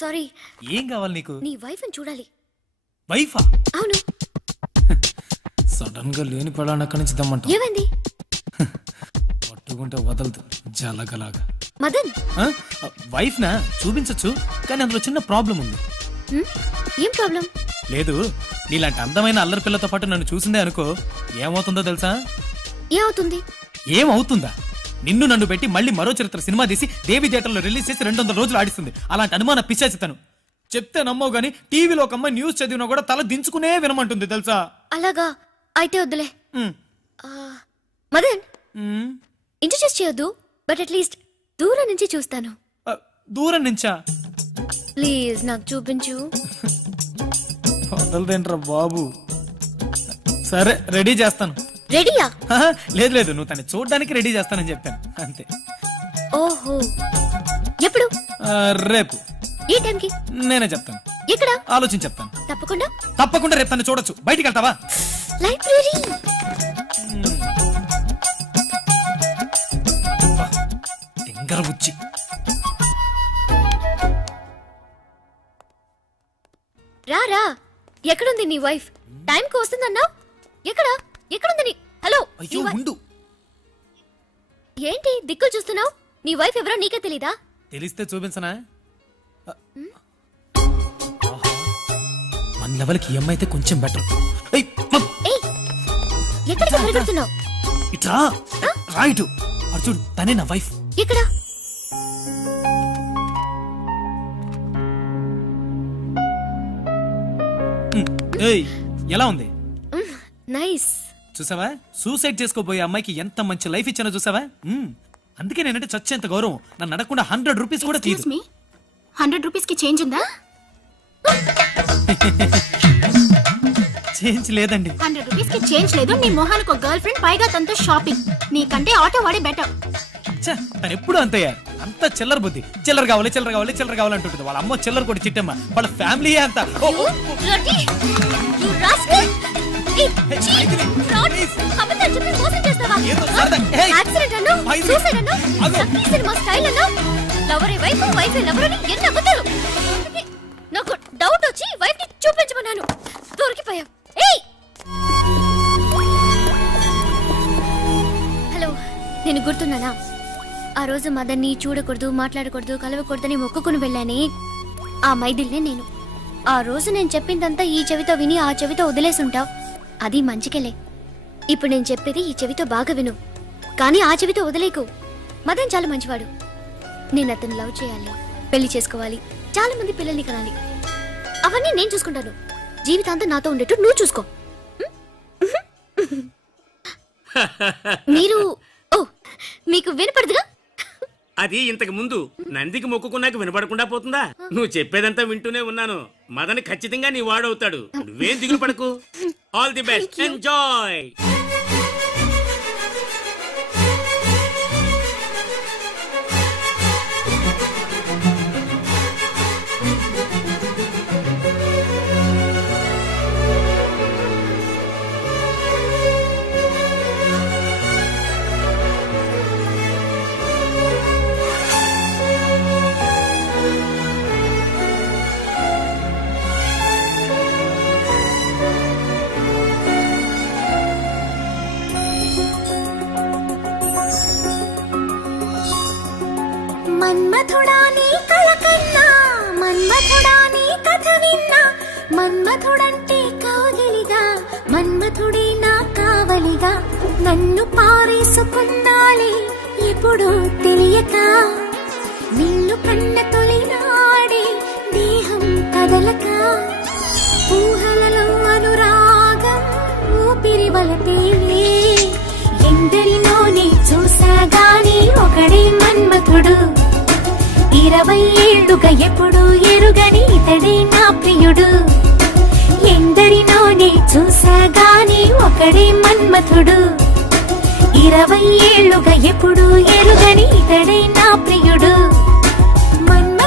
Sorry. ఏం కావాలి నీకు? నీ వైఫ్ ని చూడాలి. వైఫా? అవును. సడన్ గా లేని పడాన్ని అక్కడి నుంచి దమ్మంట. ఏమైంది? పట్టుకుంటే వదలదు జలగలాగా. మదన్ వైఫ్ నా చూపించచ్చు, కానీ అందులో చిన్న ప్రాబ్లం ఉంది. ఏం ప్రాబ్లం? లేదు, నీలాంటి అందమైన అల్లరి పిల్లతో పాటు నన్ను చూసిందే అనుకో, ఏమవుతుందో తెలుసా? ఏమవుతుంది? ఏమవుతుందా? నిన్ను నన్ను పెట్టి మళ్ళీ మరో చరిత్ర సినిమా తీసి దేవి థియేటర్లో రిలీజ్ చేసి 200 రోజులు ఆడిస్తుంది. అలాంటి అనుమాన పిశాచి తను. చెప్తే నమ్మవు గానీ టీవీలో ఒక అమ్మాయి న్యూస్ చదివినా కూడా తల దించుకునే వినమంటుంది తెలుసా? అలాగా? అయితే వద్దులే. మదన్ ఇంట్రడ్యూస్ చేయొద్దు, బట్ అట్లీస్ట్ దూరం నుంచి చూస్తాను. దూరం నుంచా? ప్లీజ్ నాకు చూపించు. వదలదేంట్రా బాబు. సరే రెడీ చేస్తాను. రెడీయా? లేదు లేదు, నువ్వు తను చూడడానికి రెడీ చేస్తానని చెప్పాను అంతే. ఓహో, ఎప్పుడు? రేపు. ఏ టైంకి? నేనే చెప్తాను. ఎక్కడ? ఆలోచించి చెప్తాను. తప్పకుండా. తప్పకుండా రేపు తను చూడొచ్చు. బయటికి వెళ్తావా? లైబ్రరీ. టింగర బుచ్చి. రా. ఎక్కడుంది నీ వైఫ్? టైంకి వస్తుందన్నా? ఎక్కడుంది నీ? హలో. అయ్యో ఉండు. ఏంటి దిక్కులు చూస్తున్నావు? నీ వైఫ్ ఎవరో నీకే తెలీదా? తెలిస్తే చూపించనా? మన లెవెల్కి ఈ అమ్మాయి అయితే కొంచెం బెటర్. ఎక్కడికి పరిగెడుతున్నావు? ఇట్రా రైట్. అర్జున్ తనే నా వైఫ్. ఎక్కడ? ఎలా ఉంది? నైస్. చూసావా, సూసైడ్ చేసుకోబోయే అమ్మాయికి ఎంత మంచి లైఫ్ ఇచ్చానో చూసావా? అందుకే నేనంటే చచ్చేంత గౌరవం. నన్ను అడగకుండా 100 రూపీస్ కూడా తీయదు. 100 రూపీస్ కి చేంజ్ ఉందా? చేంజ్ లేదండి. 100 రూపీస్ కి చేంజ్ లేదు. నీ మొహానికి ఒక గర్ల్ ఫ్రెండ్, పైగా తనతో షాపింగ్. నీకంటే ఆటో వాడే బెటర్. తను ఎప్పుడు అంతయ్యా, అంత చిల్లర బుద్ధి. చిల్లర కావాలి అంటుంటుంది. వాళ్ళ అమ్మ చిల్లర కూడా చిట్టమ్మ, వాళ్ళ ఫ్యామిలీ అంతా. నాకు డౌట్ వచ్చి వైఫ్ ని చూపించమన్నాను, దొరికిపోయావు. హలో, నేను గుర్తున్నానా? ఆ రోజు మదన్ని చూడకూడదు, మాట్లాడకూడదు, కలవకూడదని మొక్కుకుని వెళ్ళానే, ఆ మైదిల్నే నేను. ఆ రోజు నేను చెప్పిందంతా ఈ చెవితో విని ఆ చెవితో వదిలేసుంటావు. అది మంచికెలే. ఇప్పుడు నేను చెప్పేది ఈ చెవితో బాగా విను, కానీ ఆ చెవితో వదిలేకు. మదన్ చాలా మంచివాడు. నేను అతను లవ్ చేయాలి, పెళ్లి చేసుకోవాలి, చాలా మంది పిల్లల్ని కనాలి. అవన్నీ నేను చూసుకుంటాను. జీవితాంతం నాతో ఉండేట్టు నువ్వు చూసుకో. మీరు మీకు వినపడదుగా? అది ఇంతకు ముందు నందికి మొక్కుకున్నాక వినపడకుండా పోతుందా? నువ్వు చెప్పేదంతా వింటూనే ఉన్నాను. మదన్ ఖచ్చితంగా నీ వాడవుతాడు. నువ్వేం దిగులు పడకు. All the best, enjoy. మన్మథుడా నీ కళ కన్నా, మన్మథుడా నీ కథ విన్నా, మన్మథుడంటే కావలిగా, మన్మథుడే నా కావలిగా, నన్ను పారేసుకున్నాలే ఎప్పుడు తెలియక, నిన్ను కన్న తొలినాడే దేహం కదలక, ఊహలలో అనురాగం ఊపిరి వలపేలే, ఎందరినోనే చూసాగాని ఒకడే మన్మథుడు, 20 ఏళ్లుగా ఎప్పుడు ఎరుగని ఇతడే నా ప్రియుడు, ఎందరినోనే చూసాగాని ఒకడే మన్మథుడు, 20 ఏళ్లుగా ఎప్పుడు ఎరుగని ఇతడే నా ప్రియుడు. మన్మ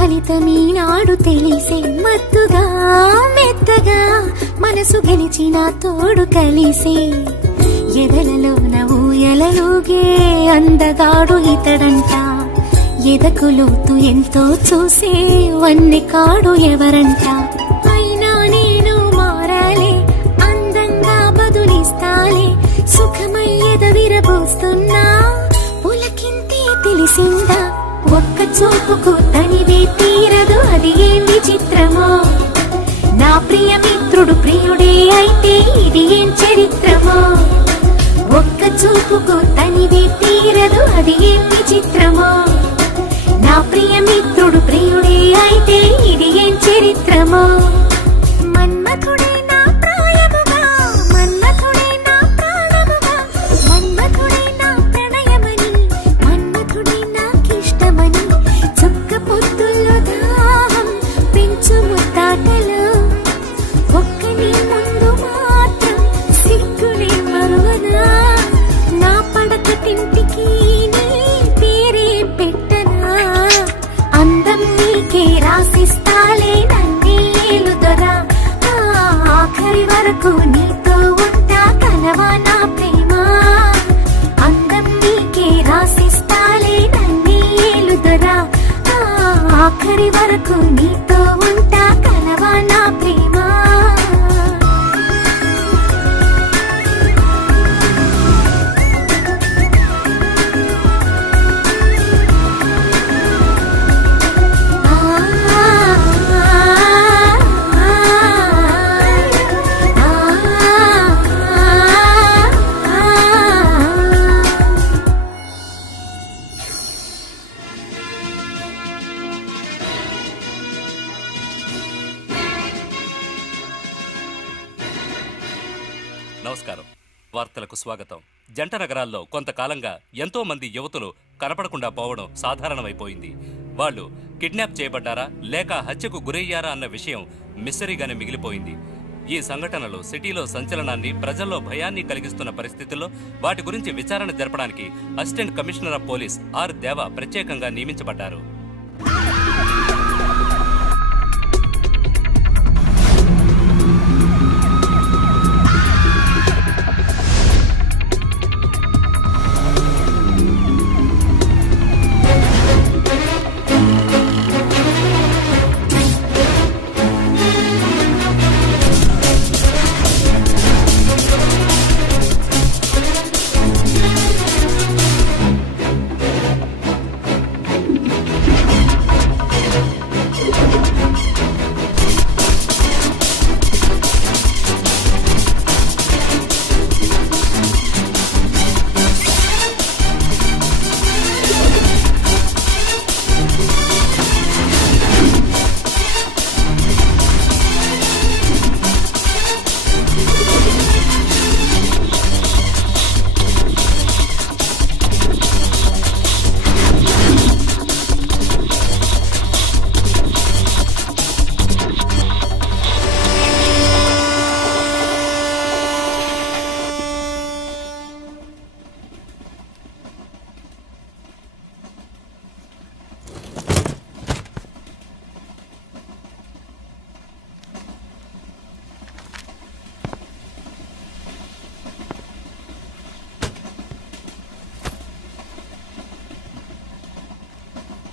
ఫలితమీనాడు తెలిసే మత్తుగా మెత్తగా మనసు గెలిచిన తోడు కలిసే ఎదలలోన ఊయలలుగే అందగాడు ఇతడంట ఎదకు లోతు ఎంతో చూసే వన్నె కాడు ఎవరంట అయినా నేను మారాలే అందంగా బదులిస్తాలే సుఖమయ్యద విరబోస్తున్నా పులకింతే తెలిసిందా ఒక్క చూపుకు తనివే తీరదు అది ఏం విచిత్రమో నా ప్రియ మిత్రుడు ప్రియుడే అయితే ఇది ఏం చరిత్రమో ఒక్క చూపుకు తనివే తీరదు అది ఏం విచిత్రమో నా ప్రియ మిత్రుడు ప్రియుడే అయితే ఇది ఏం చరిత్రమో మన్మథుడే నా ప్రాయముగా మన్మథుడే నా ప్రాణముగా మన్మథుడే నా ప్రణయమని మన్మథుడే నాకిష్టమని చుక్క పొద్దుల్లో దాహం పెంచు ముత్తాటలు ఒక్కని ముందు మాత్రం సిగ్గులే మరువనా నా పడక తింటికి నీ పేరే పెట్టనా అందం నీకే రాసిస్తాలే నన్నే ఏలుదొరా ఆఖరి వరకు నీతో ఉంటా కలవా నా ప్రేమ అందం నీకే రాసిస్తాలే నన్నే ఏలుదొరా ఆఖరి వరకు నీతో ఉంటా కలవా నా ప్రేమ నమస్కారం. వార్తలకు స్వాగతం. జంట నగరాల్లో కొంతకాలంగా ఎంతో మంది యువతులు కనపడకుండా పోవడం సాధారణమైపోయింది. వాళ్ళు కిడ్నాప్ చేయబడ్డారా లేక హత్యకు గురయ్యారా అన్న విషయం మిస్టరీగానే మిగిలిపోయింది. ఈ సంఘటనలు సిటీలో సంచలనాన్ని, ప్రజల్లో భయాన్ని కలిగిస్తున్న పరిస్థితుల్లో వాటి గురించి విచారణ జరపడానికి assistant commissioner of police R Deva ప్రత్యేకంగా నియమించబడ్డారు.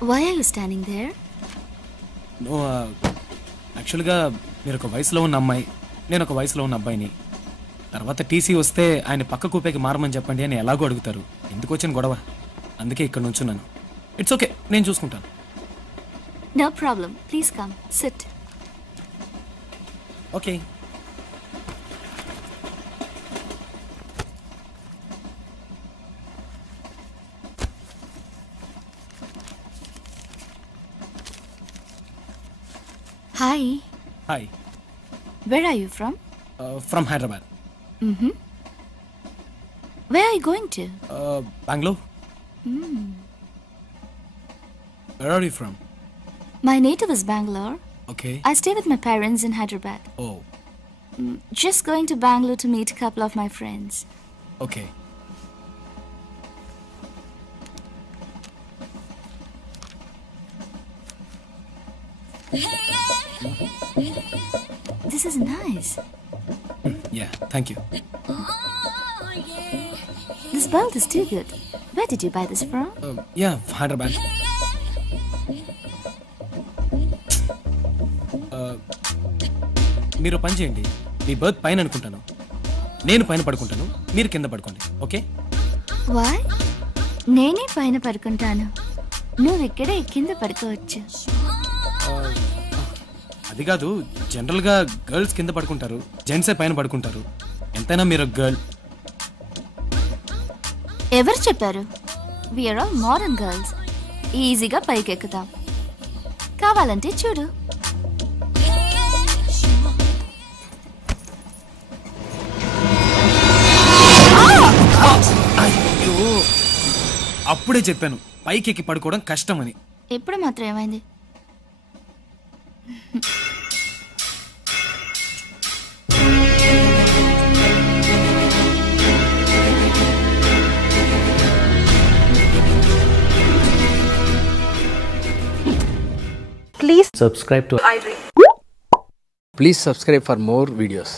Why are you standing there? No, యాక్చువల్గా మీరు ఒక వయసులో ఉన్న అమ్మాయి, నేను ఒక వయసులో ఉన్న అబ్బాయిని. తర్వాత టీసీ వస్తే ఆయన పక్క కూపేకి మారమని చెప్పండి అని ఎలాగో అడుగుతారు. ఎందుకు వచ్చిన గొడవ? అందుకే ఇక్కడ నుంచున్నాను. ఇట్స్ ఓకే, నేను చూసుకుంటాను. No problem. Please come. Sit. Okay. Hi. Hi. Where are you from? From Hyderabad. Mm-hmm. Where are you going to? Bangalore. Where are you from? My native is Bangalore. Okay. I stay with my parents in Hyderabad. Oh, Just going to Bangalore to meet a couple of my friends. okay. is nice. Yeah, thank you. This belt is too good. Where did you buy this from? Yeah, Hyderabad. మీరు పని చేయండి, మీ birth పైన అనుకుంటాను, నేను పైన పడుకుంటాను, మీరు కింద పడుకోండి. ఓకే? Why? నేనే పైన పడుకుంటాను, నువ్వు ఇక్కడే కింద పడుకోవచ్చు. అది కాదు, జనరల్గా గర్ల్స్ కింద పడుకుంటారు, జెంట్సే పైన పడుకుంటారు. ఎంతైనా మీరు గర్ల్. ఎవరు చెప్పారు? We are all modern girls. ఈజీగా పైకి ఎక్కుతాం. కావాలంటే చూడు. అప్పుడే చెప్పాను పైకి ఎక్కి పడుకోవడం కష్టమని. ఎప్పుడు మాత్రం ఏమైంది? Please subscribe to iDream. Please subscribe for more videos.